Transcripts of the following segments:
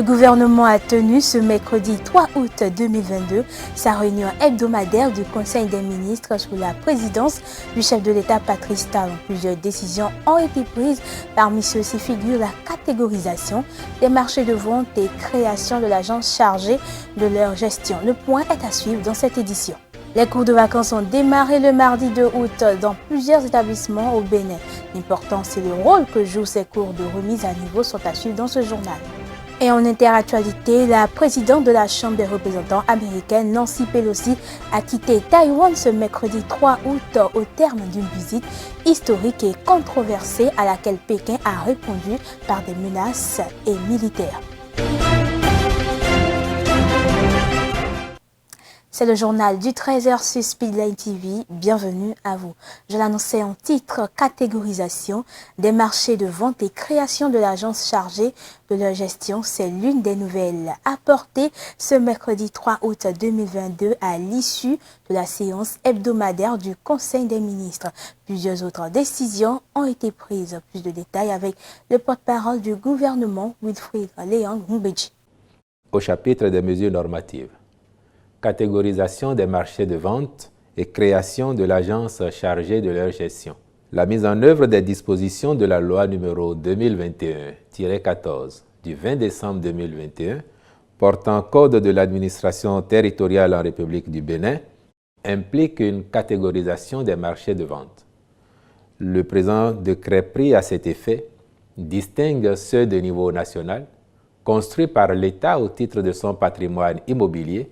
Le gouvernement a tenu ce mercredi 3 août 2022 sa réunion hebdomadaire du Conseil des ministres sous la présidence du chef de l'État Patrice Talon. Plusieurs décisions ont été prises. Parmi ceux-ci figure la catégorisation des marchés de vente et création de l'agence chargée de leur gestion. Le point est à suivre dans cette édition. Les cours de vacances ont démarré le mardi 2 août dans plusieurs établissements au Bénin. L'importance et le rôle que jouent ces cours de remise à niveau sont à suivre dans ce journal. Et en interactualité, la présidente de la Chambre des représentants américaine, Nancy Pelosi, a quitté Taïwan ce mercredi 3 août au terme d'une visite historique et controversée à laquelle Pékin a répondu par des menaces et militaires. C'est le journal du 13h sur Speedline TV. Bienvenue à vous. Je l'annonçais en titre, catégorisation des marchés de vente et création de l'agence chargée de leur gestion. C'est l'une des nouvelles apportées ce mercredi 3 août 2022 à l'issue de la séance hebdomadaire du Conseil des ministres. Plusieurs autres décisions ont été prises. Plus de détails avec le porte-parole du gouvernement, Wilfried Léon Ngbeji. Au chapitre des mesures normatives. Catégorisation des marchés de vente et création de l'agence chargée de leur gestion. La mise en œuvre des dispositions de la loi numéro 2021-14 du 20 décembre 2021 portant code de l'administration territoriale en République du Bénin implique une catégorisation des marchés de vente. Le présent décret pris à cet effet distingue ceux de niveau national, construits par l'État au titre de son patrimoine immobilier,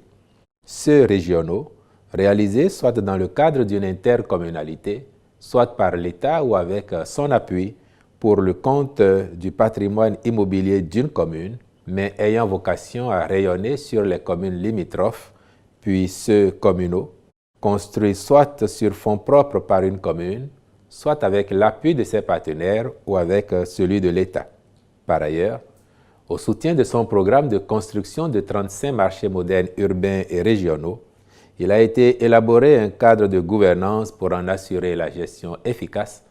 ceux régionaux, réalisés soit dans le cadre d'une intercommunalité, soit par l'État ou avec son appui pour le compte du patrimoine immobilier d'une commune, mais ayant vocation à rayonner sur les communes limitrophes, puis ceux communaux, construits soit sur fonds propres par une commune, soit avec l'appui de ses partenaires ou avec celui de l'État. Par ailleurs, au soutien de son programme de construction de 35 marchés modernes urbains et régionaux, il a été élaboré un cadre de gouvernance pour en assurer la gestion efficace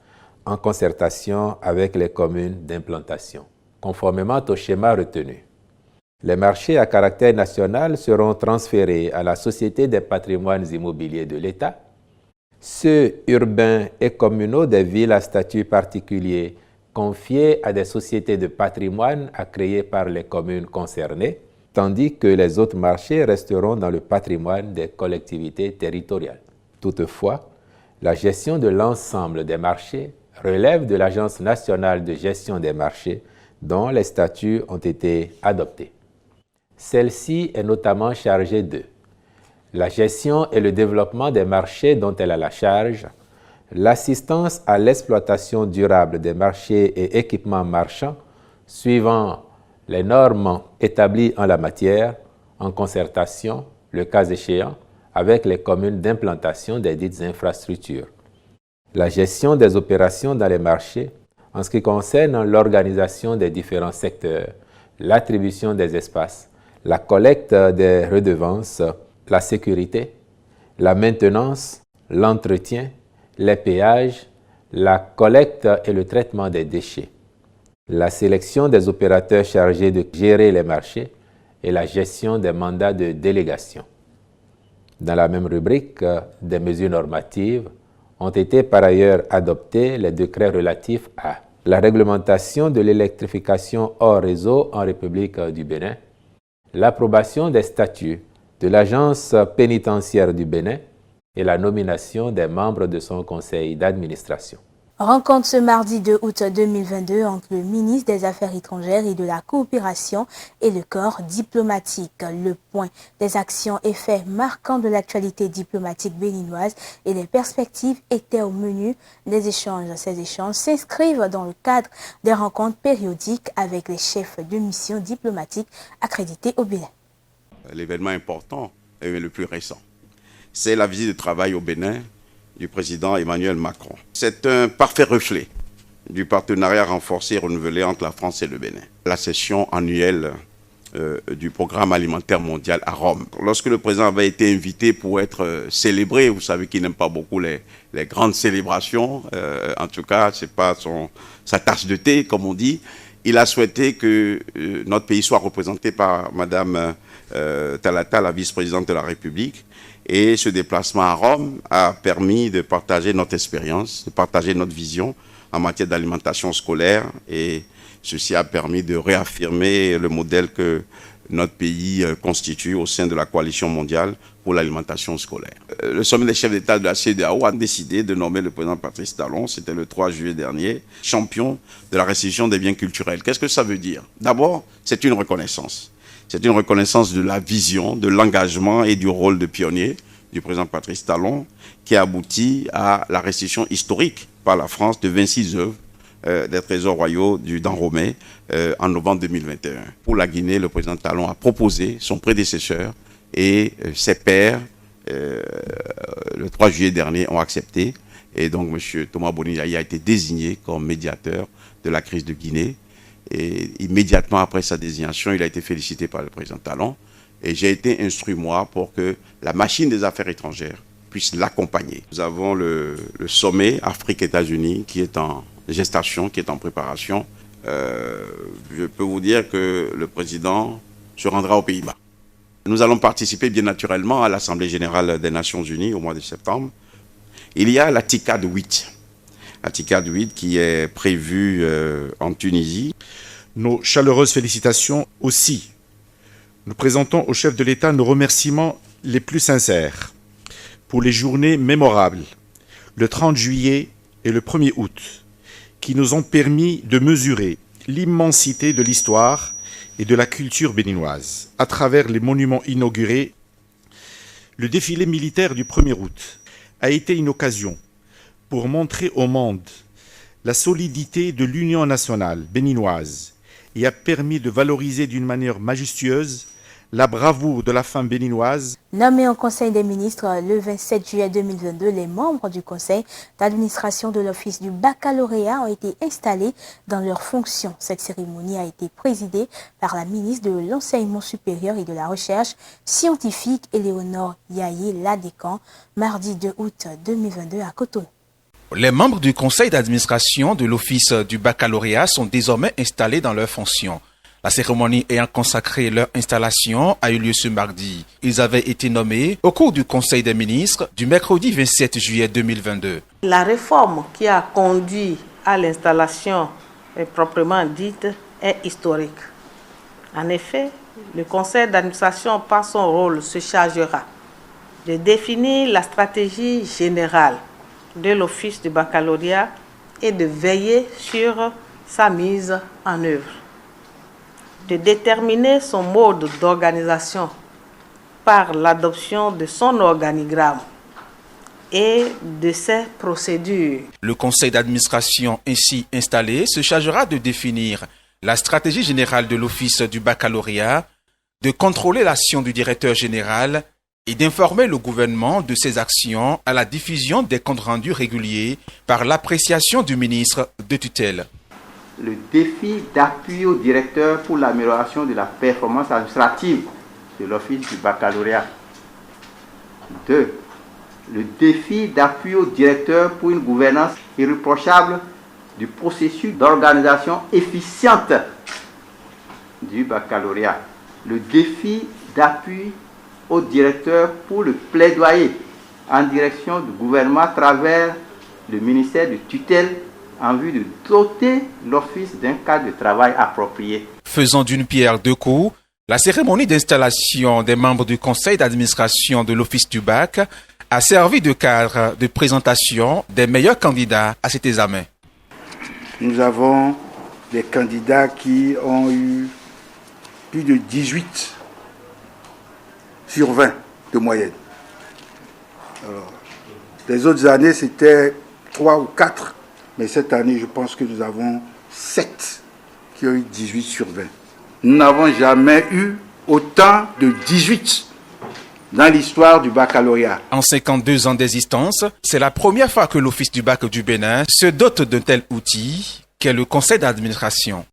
en concertation avec les communes d'implantation, conformément au schéma retenu. Les marchés à caractère national seront transférés à la Société des patrimoines immobiliers de l'État. Ceux urbains et communaux des villes à statut particulier confiés à des sociétés de patrimoine à créer par les communes concernées, tandis que les autres marchés resteront dans le patrimoine des collectivités territoriales. Toutefois, la gestion de l'ensemble des marchés relève de l'Agence nationale de gestion des marchés dont les statuts ont été adoptés. Celle-ci est notamment chargée de la gestion et le développement des marchés dont elle a la charge, l'assistance à l'exploitation durable des marchés et équipements marchands suivant les normes établies en la matière, en concertation, le cas échéant, avec les communes d'implantation des dites infrastructures. La gestion des opérations dans les marchés en ce qui concerne l'organisation des différents secteurs, l'attribution des espaces, la collecte des redevances, la sécurité, la maintenance, l'entretien, les péages, la collecte et le traitement des déchets, la sélection des opérateurs chargés de gérer les marchés et la gestion des mandats de délégation. Dans la même rubrique des mesures normatives, ont été par ailleurs adoptés les décrets relatifs à la réglementation de l'électrification hors réseau en République du Bénin, l'approbation des statuts de l'Agence pénitentiaire du Bénin et la nomination des membres de son conseil d'administration. Rencontre ce mardi 2 août 2022 entre le ministre des Affaires étrangères et de la coopération et le corps diplomatique. Le point des actions et faits marquants de l'actualité diplomatique béninoise et les perspectives étaient au menu des échanges. Ces échanges s'inscrivent dans le cadre des rencontres périodiques avec les chefs de mission diplomatique accrédités au Bénin. L'événement important et le plus récent, c'est la visite de travail au Bénin du président Emmanuel Macron. C'est un parfait reflet du partenariat renforcé et renouvelé entre la France et le Bénin. La session annuelle du programme alimentaire mondial à Rome. Lorsque le président avait été invité pour être célébré, vous savez qu'il n'aime pas beaucoup les grandes célébrations, en tout cas, ce n'est pas sa tasse de thé, comme on dit, il a souhaité que notre pays soit représenté par Madame Talata, la vice-présidente de la République. Et ce déplacement à Rome a permis de partager notre expérience, de partager notre vision en matière d'alimentation scolaire. Et ceci a permis de réaffirmer le modèle que notre pays constitue au sein de la coalition mondiale pour l'alimentation scolaire. Le sommet des chefs d'État de la CEDEAO a décidé de nommer le président Patrice Talon, c'était le 3 juillet dernier, champion de la restitution des biens culturels. Qu'est-ce que ça veut dire? D'abord, c'est une reconnaissance. C'est une reconnaissance de la vision, de l'engagement et du rôle de pionnier du président Patrice Talon qui a abouti à la restitution historique par la France de 26 œuvres des trésors royaux du Dahomey en novembre 2021. Pour la Guinée, le président Talon a proposé son prédécesseur et ses pairs, le 3 juillet dernier, ont accepté. Et donc, M. Thomas Boni-Yaye a été désigné comme médiateur de la crise de Guinée. Et immédiatement après sa désignation, il a été félicité par le président Talon. Et j'ai été instruit, moi, pour que la machine des affaires étrangères puisse l'accompagner. Nous avons le sommet Afrique-États-Unis qui est en gestation, qui est en préparation. Je peux vous dire que le président se rendra aux Pays-Bas. Nous allons participer bien naturellement à l'Assemblée générale des Nations Unies au mois de septembre. Il y a la TICAD 8. La TICAD 8 qui est prévue en Tunisie. Nos chaleureuses félicitations aussi. Nous présentons au chef de l'État nos remerciements les plus sincères pour les journées mémorables, le 30 juillet et le 1er août, qui nous ont permis de mesurer l'immensité de l'histoire et de la culture béninoise à travers les monuments inaugurés. Le défilé militaire du 1er août a été une occasion pour montrer au monde la solidité de l'Union nationale béninoise et a permis de valoriser d'une manière majestueuse la bravoure de la femme béninoise. Nommés au Conseil des ministres le 27 juillet 2022, les membres du Conseil d'administration de l'Office du baccalauréat ont été installés dans leurs fonctions. Cette cérémonie a été présidée par la ministre de l'Enseignement supérieur et de la Recherche scientifique, Éléonore Yaye-Ladécan, mardi 2 août 2022 à Cotonou. Les membres du Conseil d'administration de l'Office du baccalauréat sont désormais installés dans leurs fonctions. La cérémonie ayant consacré leur installation a eu lieu ce mardi. Ils avaient été nommés au cours du Conseil des ministres du mercredi 27 juillet 2022. La réforme qui a conduit à l'installation proprement dite est historique. En effet, le Conseil d'administration, par son rôle, se chargera de définir la stratégie générale de l'Office du baccalauréat et de veiller sur sa mise en œuvre, de déterminer son mode d'organisation par l'adoption de son organigramme et de ses procédures. Le conseil d'administration ainsi installé se chargera de définir la stratégie générale de l'Office du baccalauréat, de contrôler l'action du directeur général et d'informer le gouvernement de ses actions à la diffusion des comptes rendus réguliers par l'appréciation du ministre de tutelle. Le défi d'appui au directeur pour l'amélioration de la performance administrative de l'Office du baccalauréat. 2. Le défi d'appui au directeur pour une gouvernance irréprochable du processus d'organisation efficiente du baccalauréat. Le défi d'appui au directeur pour le plaidoyer en direction du gouvernement à travers le ministère de tutelle en vue de doter l'Office d'un cadre de travail approprié. Faisant d'une pierre deux coups, la cérémonie d'installation des membres du conseil d'administration de l'Office du bac a servi de cadre de présentation des meilleurs candidats à cet examen. Nous avons des candidats qui ont eu plus de 18 sur 20 de moyenne. Alors, les autres années, c'était 3 ou 4. Mais cette année, je pense que nous avons 7 qui ont eu 18 sur 20. Nous n'avons jamais eu autant de 18 dans l'histoire du baccalauréat. En 52 ans d'existence, c'est la première fois que l'Office du bac du Bénin se dote d'un tel outil qu'est le conseil d'administration.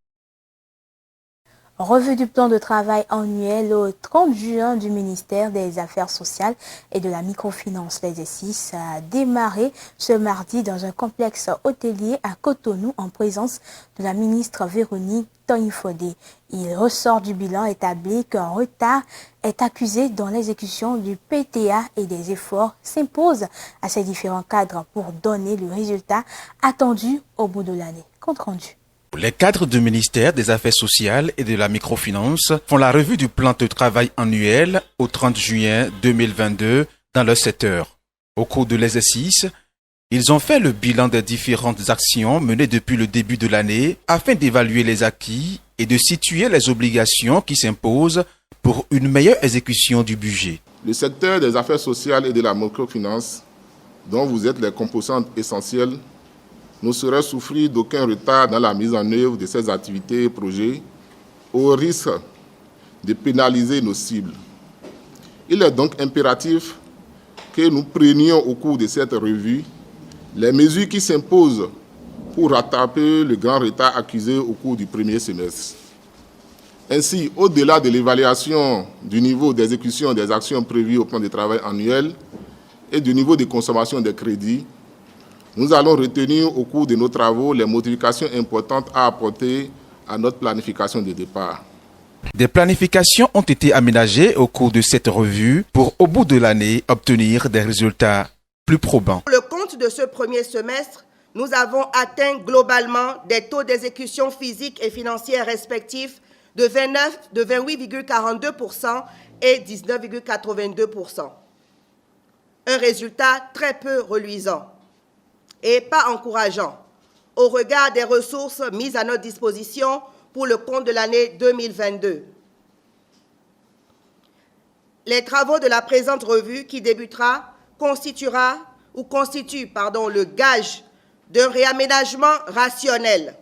Revue du plan de travail annuel au 30 juin du ministère des Affaires sociales et de la microfinance. L'exercice a démarré ce mardi dans un complexe hôtelier à Cotonou en présence de la ministre Véronique Tognifodé. Il ressort du bilan établi qu'un retard est accusé dans l'exécution du PTA et des efforts s'imposent à ces différents cadres pour donner le résultat attendu au bout de l'année. Compte rendu. Les cadres du ministère des Affaires sociales et de la microfinance font la revue du plan de travail annuel au 30 juin 2022 dans leur secteur. Au cours de l'exercice, ils ont fait le bilan des différentes actions menées depuis le début de l'année afin d'évaluer les acquis et de situer les obligations qui s'imposent pour une meilleure exécution du budget. Le secteur des affaires sociales et de la microfinance, dont vous êtes les composantes essentielles, ne saurait souffrir d'aucun retard dans la mise en œuvre de ces activités et projets, au risque de pénaliser nos cibles. Il est donc impératif que nous prenions au cours de cette revue les mesures qui s'imposent pour rattraper le grand retard accusé au cours du premier semestre. Ainsi, au-delà de l'évaluation du niveau d'exécution des actions prévues au plan de travail annuel et du niveau de consommation des crédits, nous allons retenir au cours de nos travaux les modifications importantes à apporter à notre planification de départ. Des planifications ont été aménagées au cours de cette revue pour, au bout de l'année, obtenir des résultats plus probants. Pour le compte de ce premier semestre, nous avons atteint globalement des taux d'exécution physique et financière respectifs de 28,42% et 19,82%. Un résultat très peu reluisant et pas encourageant au regard des ressources mises à notre disposition pour le compte de l'année 2022. Les travaux de la présente revue qui débutera constitue le gage d'un réaménagement rationnel,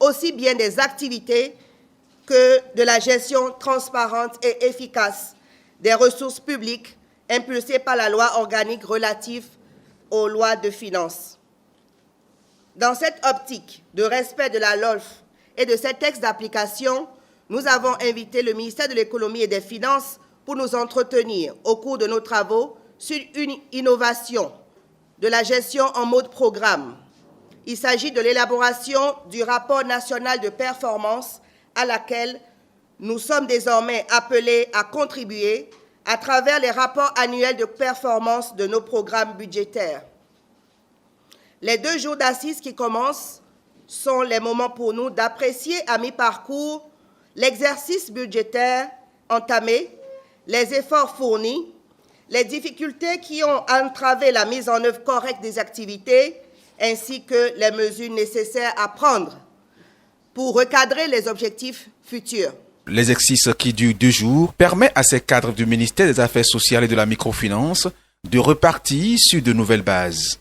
aussi bien des activités que de la gestion transparente et efficace des ressources publiques impulsées par la loi organique relative aux lois de finances. Dans cette optique de respect de la LOLF et de ces textes d'application, nous avons invité le ministère de l'Économie et des Finances pour nous entretenir au cours de nos travaux sur une innovation de la gestion en mode programme. Il s'agit de l'élaboration du rapport national de performance à laquelle nous sommes désormais appelés à contribuer à travers les rapports annuels de performance de nos programmes budgétaires. Les 2 jours d'assises qui commencent sont les moments pour nous d'apprécier à mi-parcours l'exercice budgétaire entamé, les efforts fournis, les difficultés qui ont entravé la mise en œuvre correcte des activités, ainsi que les mesures nécessaires à prendre pour recadrer les objectifs futurs. L'exercice qui dure 2 jours permet à ces cadres du ministère des Affaires sociales et de la microfinance de repartir sur de nouvelles bases.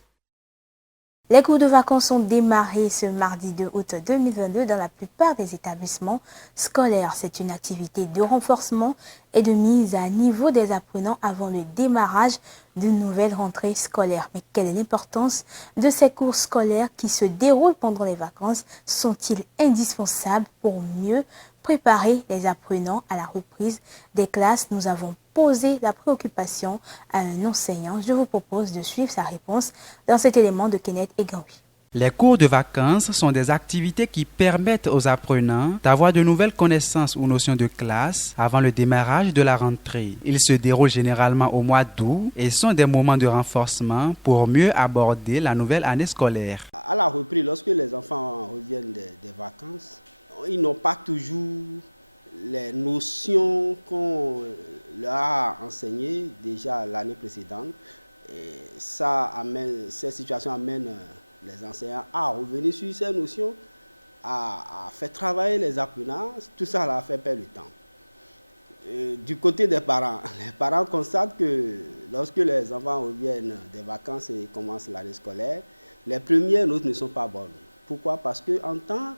Les cours de vacances ont démarré ce mardi 2 août 2022 dans la plupart des établissements scolaires. C'est une activité de renforcement et de mise à niveau des apprenants avant le démarrage d'une nouvelle rentrée scolaire. Mais quelle est l'importance de ces cours scolaires qui se déroulent pendant les vacances? Sont-ils indispensables pour mieux préparer les apprenants à la reprise des classes? Nous avons posé la préoccupation à un enseignant. Je vous propose de suivre sa réponse dans cet élément de Kenneth Egaoui. Les cours de vacances sont des activités qui permettent aux apprenants d'avoir de nouvelles connaissances ou notions de classe avant le démarrage de la rentrée. Ils se déroulent généralement au mois d'août et sont des moments de renforcement pour mieux aborder la nouvelle année scolaire. À la reprise, lorsque les enfants reviennent des vacances, ils n'ont pas toujours les notions qu'on leur a enseignées déjà l'année précédente. Et cette situation amène les enseignants à revenir sur ces notions, à faire travailler les apprenants. Tout ça leur fait perdre le temps. Du côté des parents, les parents constatent que lorsque les enfants reviennent des vacances et commencent l'année scolaire, les premières notes ne sont pas bonnes. Pourquoi? Parce qu'en temps,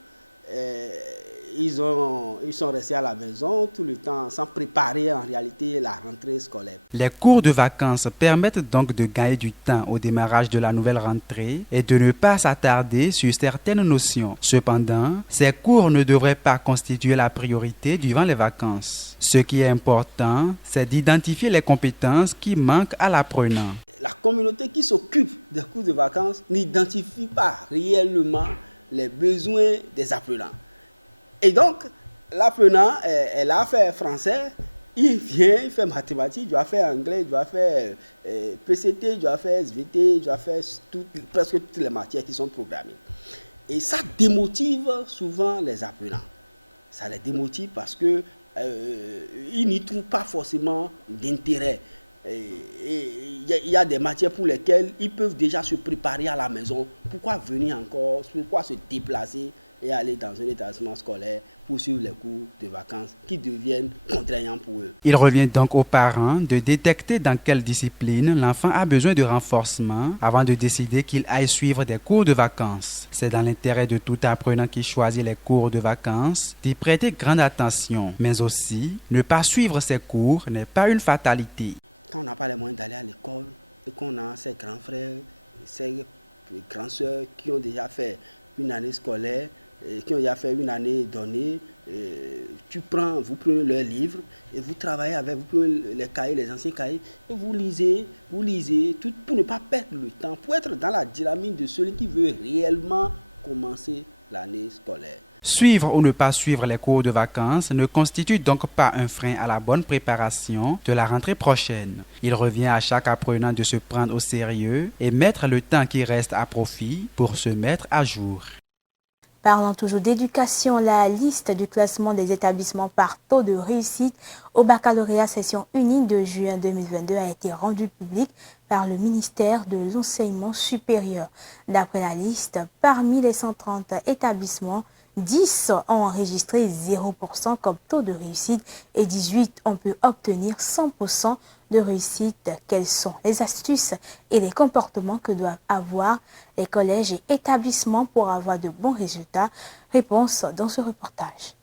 ils sont restés à la maison tout le temps sans préparer en réalité la rentrée scolaire. Les cours de vacances permettent donc de gagner du temps au démarrage de la nouvelle rentrée et de ne pas s'attarder sur certaines notions. Cependant, ces cours ne devraient pas constituer la priorité durant les vacances. Ce qui est important, c'est d'identifier les compétences qui manquent à l'apprenant. La communauté qui s'occupe des cours de vacances n'identifie pas réellement les besoins des apprenants. Et donc, l'apprenant, elle a fait français, il vient, il fait mathématiques, il doit faire anglais, il doit faire PCT, il doit faire SVT, il doit faire presque toutes les matières qui sont programmées. Et ça démotive souvent les apprenants. Ça les démotive parce qu'ils n'y trouvent pas forcément d'intérêt. Il y a des matières pour lesquelles ils peuvent déjà se préparer à la maison. Pourquoi venir encore? Pourquoi se déplacer et aller dans un établissement scolaire pour suivre les cours de vacances qui deviennent contraignants pour eux? Il revient donc aux parents de détecter dans quelle discipline l'enfant a besoin de renforcement avant de décider qu'il aille suivre des cours de vacances. C'est dans l'intérêt de tout apprenant qui choisit les cours de vacances d'y prêter grande attention, mais aussi ne pas suivre ces cours n'est pas une fatalité. Quand on n'a pas les moyens d'aller à l'école et qu'on a ses grands frères, ses grandes sœurs qui ont déjà fait une année scolaire, qui ont déjà fait une année donnée, vous prenez leurs livres et vous travaillez avec, vous prenez les cahiers, les anciens cahiers, et vous lisez, tout pour ne pas perdre le temps, pour être dans la dynamique de celui qui veut réellement commencer l'année scolaire. Suivre ou ne pas suivre les cours de vacances ne constitue donc pas un frein à la bonne préparation de la rentrée prochaine. Il revient à chaque apprenant de se prendre au sérieux et mettre le temps qui reste à profit pour se mettre à jour. Parlant toujours d'éducation, la liste du classement des établissements par taux de réussite au baccalauréat session unique de juin 2022 a été rendue publique par le ministère de l'Enseignement supérieur. D'après la liste, parmi les 130 établissements, 10 ont enregistré 0% comme taux de réussite et 18 ont pu obtenir 100% de réussite. Quelles sont les astuces et les comportements que doivent avoir les collèges et établissements pour avoir de bons résultats? Réponse dans ce reportage.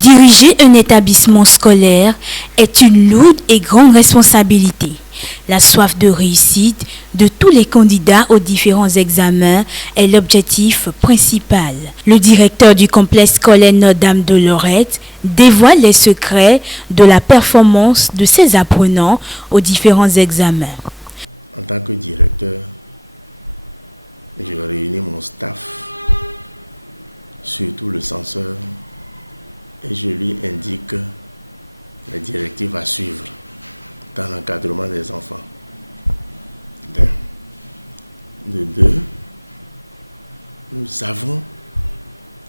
Diriger un établissement scolaire est une lourde et grande responsabilité. La soif de réussite de tous les candidats aux différents examens est l'objectif principal. Le directeur du complexe scolaire Notre-Dame de Lorette dévoile les secrets de la performance de ses apprenants aux différents examens. En tant que directeur, je réunis mon staff, surtout le censeur, et je lui indique les directives à suivre dans l'encadrement des enfants. De deux, nous avons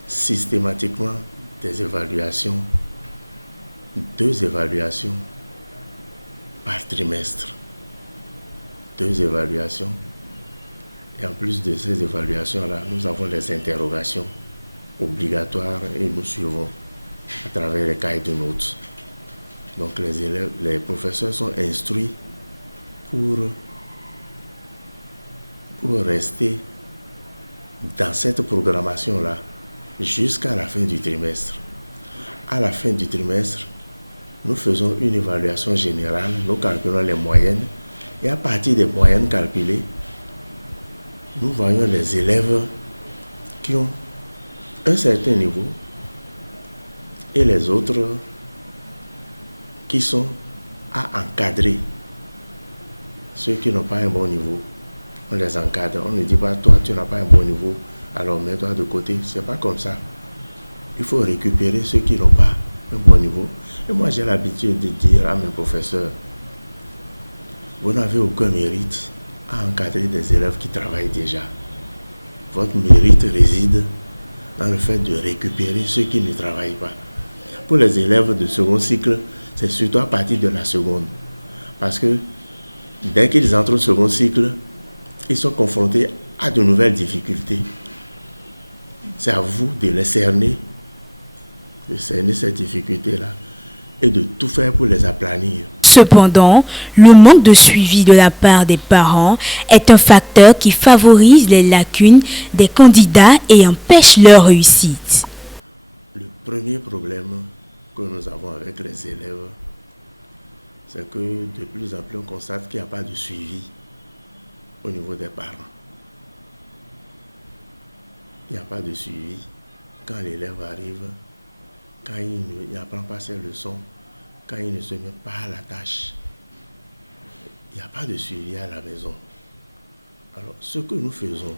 systématiquement des évaluations, 2 évaluations par trimestre. 2 évaluations. Et en plus de ces évaluations-là, nous avons des interrogations obligatoires et nous suivons à travers les cahiers de notes. Donc les professeurs sont instruits pour rester dans cette programmation-là jusqu'à la fin du trimestre. À la fin du trimestre, nous faisons une évaluation générale, nous calculons les moyennes et à partir des moyennes calculées, nous voyons les élèves qui ont un certain niveau et les autres qui sont à encadrer. Ceux qui n'ont pas un bon niveau, on les encadre. On ne dit pas, toi, tu n'as pas un bon niveau, alors mets-toi de côté. Ce n'est pas comme ça. Il faut récupérer ceux qui n'ont pas un bon niveau. Et moi, j'ai l'habitude de dire à mes professeurs, vous n'avez aucun mérite à encadrer des élèves qui travaillent déjà. Votre mérite réside dans le fait de récupérer ceux qui ne travaillent pas. Pour les élèves de second cycle, c'est surtout à partir de la seconde. Parce que dès qu'ils entrent au second cycle, ils sont confrontés à de nouvelles difficultés. C'est à vous de les cerner ces difficultés-là et de tout faire pour les aplanir. Cependant, le manque de suivi de la part des parents est un facteur qui favorise les lacunes des candidats et empêche leur réussite. premier problème que nous avons avec les élèves, c'est que de plus en plus on constate qu'il n'y a pas de suivi au niveau des parents. Il n'y a pas de suivi quand l'élève arrive, quand il n'apprend pas ses leçons, quand il ne se met pas à la tâche. Il n'y a pas de suivi à la maison. Alors, ce que nous faisons,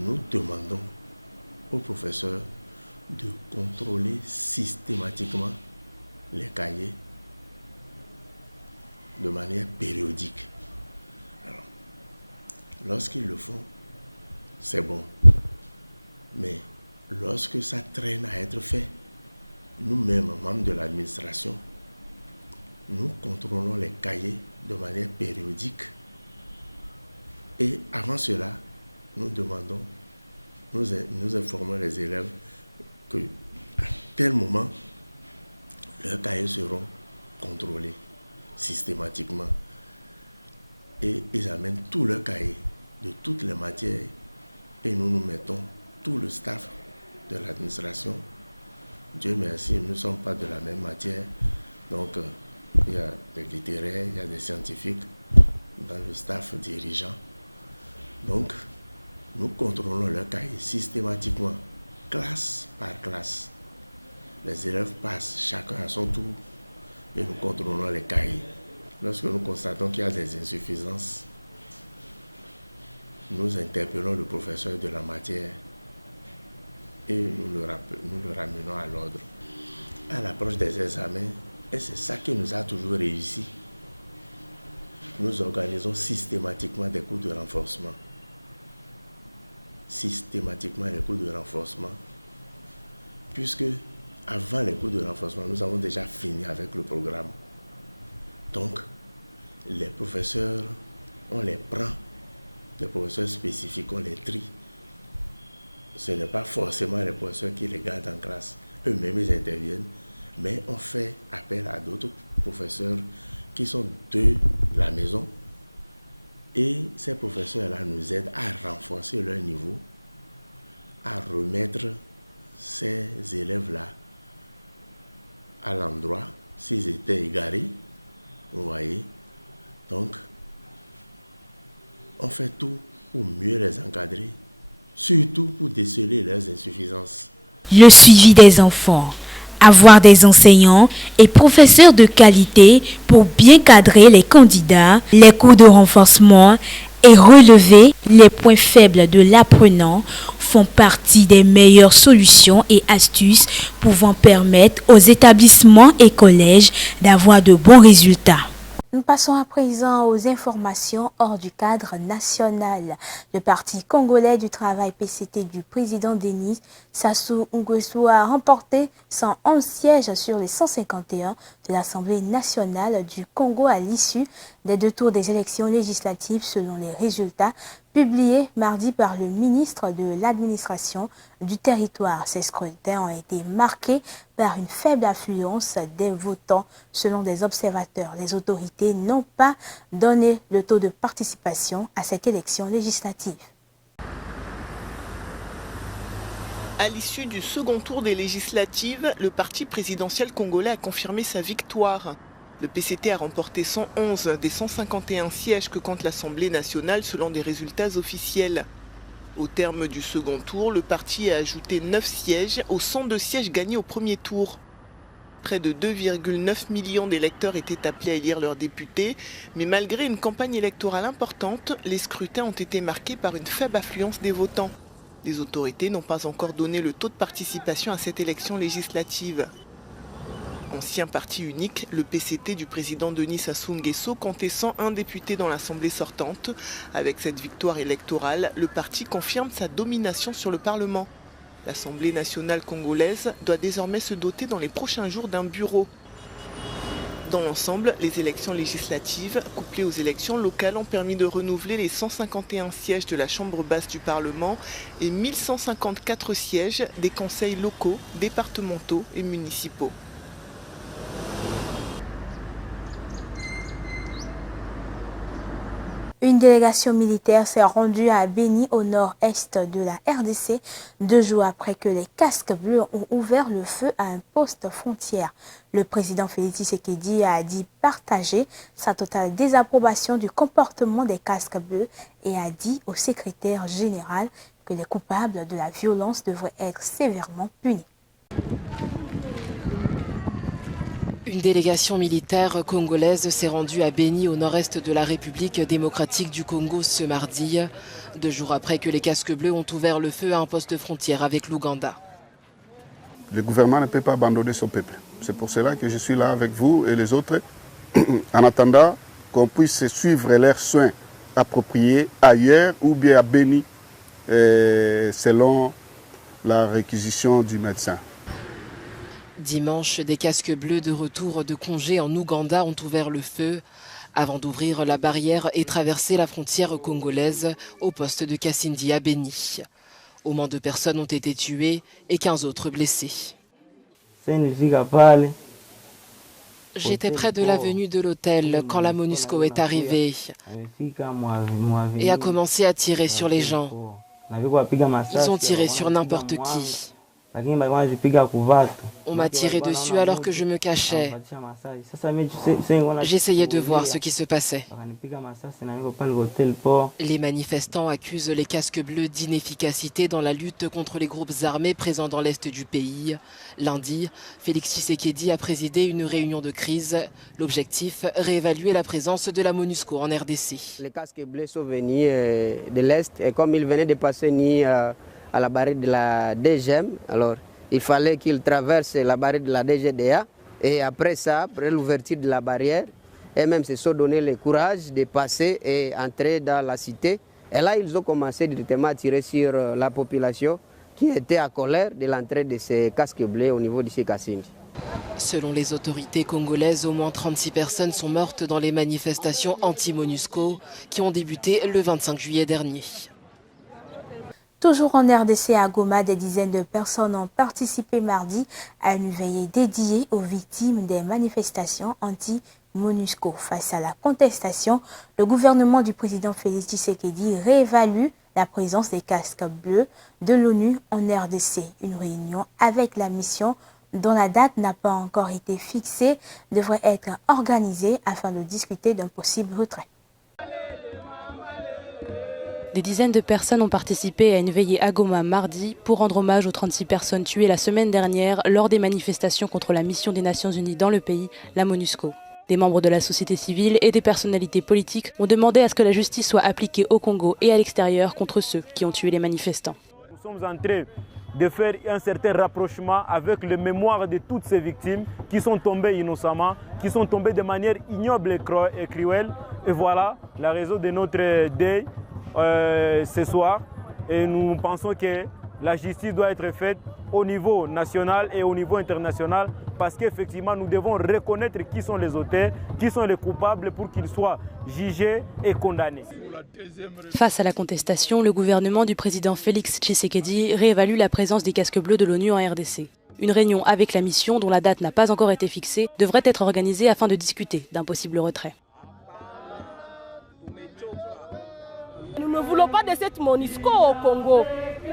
nous demandons aux professeurs de contrôler systématiquement les cahiers de manière périodique. Alors, lorsqu'ils le font, c'est bon. Mais lorsque ça traîne à être fait, nous-mêmes, membres de l'administration, nous contrôlons les cahiers de manière périodique. Et avant cela, nous demandons, nous informons les élèves que à tel moment, leurs cahiers seront contrôlés systématiquement. Et ils amènent tous leurs cahiers de toutes les matières et nous mettons tout le staff de l'administration. Dieu merci, nous ne sommes pas de la même matière. Donc, il y a des littéraires, il y a des scientifiques dans le staff dirigeant. Donc, nous contrôlons leurs cahiers systématiquement, classe par classe. Les élèves passent chacun à son tour et nous contrôlons les cahiers. Lorsque nous constatons qu'il y a des insuffisances, nous interpellons le professeur de la matière et nous le ramenons à l'ordre. À l'approche des examens, et c'est ça qui nous a toujours réussi, nous organisons systématiquement des cours de renforcement. Systématiquement les cours de renforcement, puisque avant les cours de renforcement, nous avons déjà fini avec le programme. Donc, les professeurs, on les prend, les professeurs spécifiques, on les trie. Ce n'est pas forcément les professeurs qui les gardent en classe. Eux-mêmes, ils interviennent. Mais on fait appel à d'autres professeurs qui sont de la maison. Et ces professeurs-là nous aident à renforcer leur niveau, à remettre ces élèves-là à l'endroit s'ils étaient égarés. Vous voyez. Donc, on fait tout pour mieux les encadrer, surtout pour déceler leurs insuffisances. Le suivi des enfants. Avoir des enseignants et professeurs de qualité pour bien cadrer les candidats, les cours de renforcement et relever les points faibles de l'apprenant font partie des meilleures solutions et astuces pouvant permettre aux établissements et collèges d'avoir de bons résultats. Nous passons à présent aux informations hors du cadre national. Le Parti congolais du travail PCT du président Denis Sassou Nguesso a remporté 111 sièges sur les 151 de l'Assemblée nationale du Congo à l'issue des 2 tours des élections législatives selon les résultats publiés mardi par le ministre de l'Administration du territoire. Ces scrutins ont été marqués par une faible affluence des votants selon des observateurs. Les autorités n'ont pas donné le taux de participation à cette élection législative. À l'issue du second tour des législatives, le parti présidentiel congolais a confirmé sa victoire. Le PCT a remporté 111 des 151 sièges que compte l'Assemblée nationale selon des résultats officiels. Au terme du second tour, le parti a ajouté 9 sièges aux 102 sièges gagnés au premier tour. Près de 2,9 millions d'électeurs étaient appelés à élire leurs députés, mais malgré une campagne électorale importante, les scrutins ont été marqués par une faible affluence des votants. Les autorités n'ont pas encore donné le taux de participation à cette élection législative. Ancien parti unique, le PCT du président Denis Sassou Nguesso comptait 101 députés dans l'Assemblée sortante. Avec cette victoire électorale, le parti confirme sa domination sur le Parlement. L'Assemblée nationale congolaise doit désormais se doter dans les prochains jours d'un bureau. Dans l'ensemble, les élections législatives, couplées aux élections locales, ont permis de renouveler les 151 sièges de la Chambre basse du Parlement et 1154 sièges des conseils locaux, départementaux et municipaux. Une délégation militaire s'est rendue à Béni, au nord-est de la RDC, 2 jours après que les casques bleus ont ouvert le feu à un poste frontière. Le président Félix Tshisekedi a dit partager sa totale désapprobation du comportement des casques bleus et a dit au secrétaire général que les coupables de la violence devraient être sévèrement punis. Une délégation militaire congolaise s'est rendue à Béni, au nord-est de la République démocratique du Congo ce mardi, 2 jours après que les casques bleus ont ouvert le feu à un poste frontière avec l'Ouganda. Le gouvernement ne peut pas abandonner son peuple. C'est pour cela que je suis là avec vous et les autres, en attendant qu'on puisse suivre leurs soins appropriés ailleurs ou bien à Béni, selon la réquisition du médecin. Dimanche, des casques bleus de retour de congé en Ouganda ont ouvert le feu avant d'ouvrir la barrière et traverser la frontière congolaise au poste de Kassindi à Béni. Au moins 2 personnes ont été tuées et 15 autres blessées. J'étais près de l'avenue de l'hôtel quand la MONUSCO est arrivée et a commencé à tirer sur les gens. Ils ont tiré sur n'importe qui. On m'a tiré dessus alors que je me cachais. J'essayais de voir ce qui se passait. Les manifestants accusent les casques bleus d'inefficacité dans la lutte contre les groupes armés présents dans l'est du pays. Lundi, Félix Tshisekedi a présidé une réunion de crise. L'objectif, réévaluer la présence de la MONUSCO en RDC. Les casques bleus sont venus de l'est et comme ils venaient de passer à la barrière de la DGM, alors il fallait qu'ils traversent la barrière de la DGDA et après ça, après l'ouverture de la barrière, et même se sont donné le courage de passer et entrer dans la cité. Et là, ils ont commencé directement à tirer sur la population qui était en colère de l'entrée de ces casques bleus au niveau de Kassindi. Selon les autorités congolaises, au moins 36 personnes sont mortes dans les manifestations anti-MONUSCO qui ont débuté le 25 juillet dernier. Toujours en RDC à Goma, des dizaines de personnes ont participé mardi à une veillée dédiée aux victimes des manifestations anti-MONUSCO. Face à la contestation, le gouvernement du président Félix Tshisekedi réévalue la présence des casques bleus de l'ONU en RDC. Une réunion avec la mission dont la date n'a pas encore été fixée devrait être organisée afin de discuter d'un possible retrait. Des dizaines de personnes ont participé à une veillée à Goma mardi pour rendre hommage aux 36 personnes tuées la semaine dernière lors des manifestations contre la mission des Nations Unies dans le pays, la MONUSCO. Des membres de la société civile et des personnalités politiques ont demandé à ce que la justice soit appliquée au Congo et à l'extérieur contre ceux qui ont tué les manifestants. Nous sommes en train de faire un certain rapprochement avec le mémoire de toutes ces victimes qui sont tombées innocemment, qui sont tombées de manière ignoble et cruelle. Et voilà la raison de notre deuil ce soir. Et nous pensons que la justice doit être faite au niveau national et au niveau international parce qu'effectivement nous devons reconnaître qui sont les auteurs, qui sont les coupables pour qu'ils soient jugés et condamnés. Face à la contestation, le gouvernement du président Félix Tshisekedi réévalue la présence des casques bleus de l'ONU en RDC. Une réunion avec la mission, dont la date n'a pas encore été fixée, devrait être organisée afin de discuter d'un possible retrait. Nous ne voulons pas de cette MONUSCO au Congo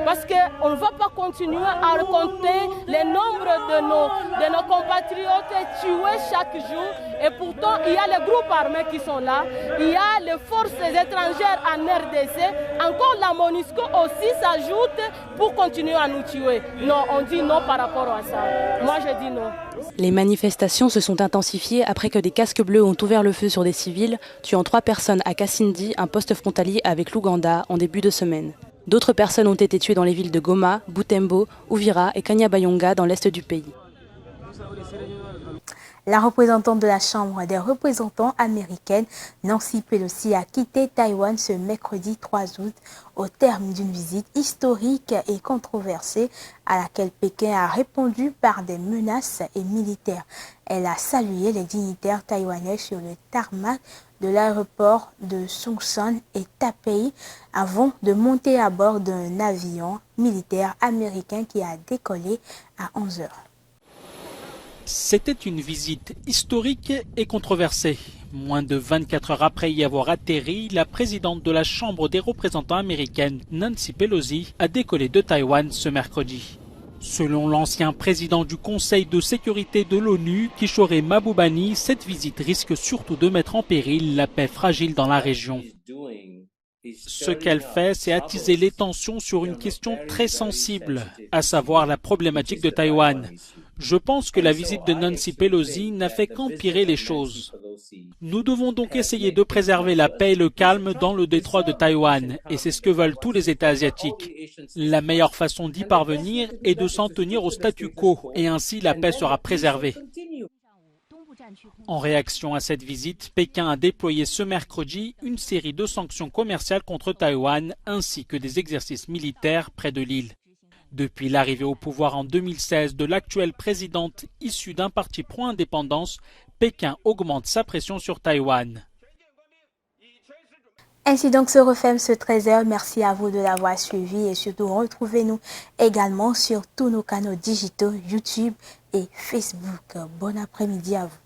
parce qu'on ne va pas continuer à raconter les nombres de nos compatriotes tués chaque jour. Et pourtant, il y a les groupes armés qui sont là, il y a les forces étrangères en RDC. Encore la MONUSCO aussi s'ajoute pour continuer à nous tuer. Non, on dit non par rapport à ça. Moi, je dis non. Les manifestations se sont intensifiées après que des casques bleus ont ouvert le feu sur des civils, tuant 3 personnes à Kassindi, un poste frontalier avec l'Ouganda, en début de semaine. D'autres personnes ont été tuées dans les villes de Goma, Butembo, Uvira et Kanyabayonga dans l'est du pays. La représentante de la Chambre des représentants américaine, Nancy Pelosi, a quitté Taïwan ce mercredi 3 août au terme d'une visite historique et controversée à laquelle Pékin a répondu par des menaces et militaires. Elle a salué les dignitaires taïwanais sur le tarmac de l'aéroport de Songsan et Taipei avant de monter à bord d'un avion militaire américain qui a décollé à 11h. C'était une visite historique et controversée. Moins de 24 heures après y avoir atterri, la présidente de la Chambre des représentants américaine, Nancy Pelosi, a décollé de Taïwan ce mercredi. Selon l'ancien président du Conseil de sécurité de l'ONU, Kishore Mahbubani, cette visite risque surtout de mettre en péril la paix fragile dans la région. Ce qu'elle fait, c'est attiser les tensions sur une question très sensible, à savoir la problématique de Taïwan. Je pense que la visite de Nancy Pelosi n'a fait qu'empirer les choses. Nous devons donc essayer de préserver la paix et le calme dans le détroit de Taïwan, et c'est ce que veulent tous les États asiatiques. La meilleure façon d'y parvenir est de s'en tenir au statu quo, et ainsi la paix sera préservée. En réaction à cette visite, Pékin a déployé ce mercredi une série de sanctions commerciales contre Taïwan, ainsi que des exercices militaires près de l'île. Depuis l'arrivée au pouvoir en 2016 de l'actuelle présidente issue d'un parti pro-indépendance, Pékin augmente sa pression sur Taïwan. Ainsi donc se referme ce 13h. Merci à vous de l'avoir suivi et surtout retrouvez-nous également sur tous nos canaux digitaux YouTube et Facebook. Bon après-midi à vous.